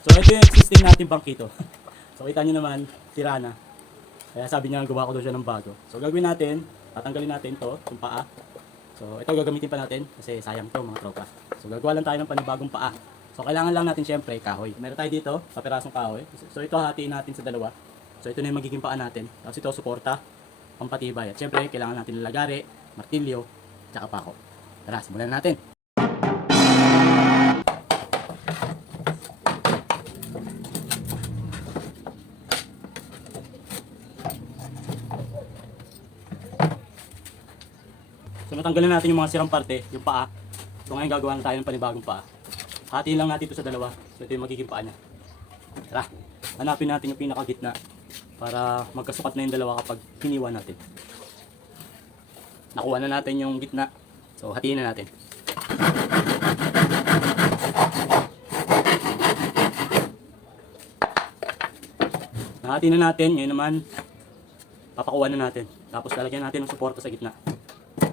So ito yung existing natin bangkito. So kita nyo naman, tira na. Kaya sabi niya gawa ko daw siya ng bago. So gagawin natin, tatanggalin natin to, yung paa. So ito gagamitin pa natin kasi sayang to mga tropa. So gagawa lang tayo ng panibagong paa. So kailangan lang natin syempre kahoy. Meron tayo dito, kapirasong kahoy. So ito hatiin natin sa dalawa. So ito na yung magiging paa natin. Tapos ito suporta, pampatibay. At syempre kailangan natin lalagari, martilyo, tsaka pako. Tara, simulan natin. So natanggalan natin yung mga sirang parte, yung paa. So ngayon gagawa na tayo ng panibagong paa. Hatiin lang natin ito sa dalawa. So ito yung magiging paa niya. Tara, hanapin natin yung pinakagitna para magkasukat na yung dalawa kapag hiniwa natin. Nakuha na natin yung gitna. So hatiin na natin. Nahatiin na natin, ngayon naman papakuha na natin. Tapos lalagyan natin ng suporta sa gitna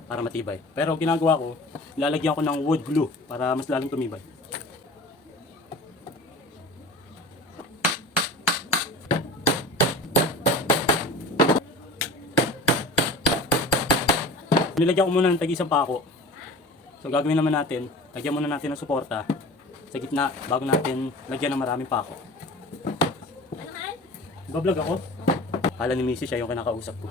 para matibay. Pero ginagawa ko, lalagyan ko ng wood glue para mas lalong tumibay. Nilagyan ko muna ng tag-isang pako. So gagawin naman natin, lagyan muna natin ng suporta sa gitna bago natin lagyan ng maraming pako. Bablog ako. Kala ni Missy siya yung kinakausap ko.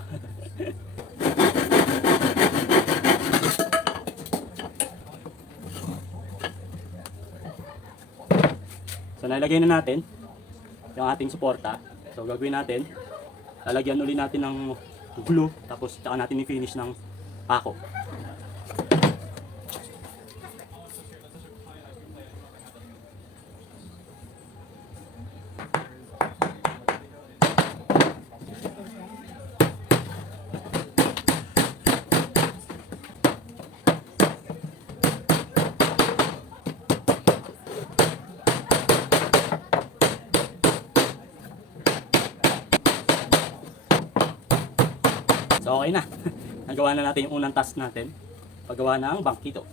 So nalagay na natin yung ating suporta. So gagawin natin, lalagyan ulit natin ng glue, tapos saka natin i-finish ng pako. So okay na. Nagawa na natin yung unang task natin. Paggawa ng bangkito.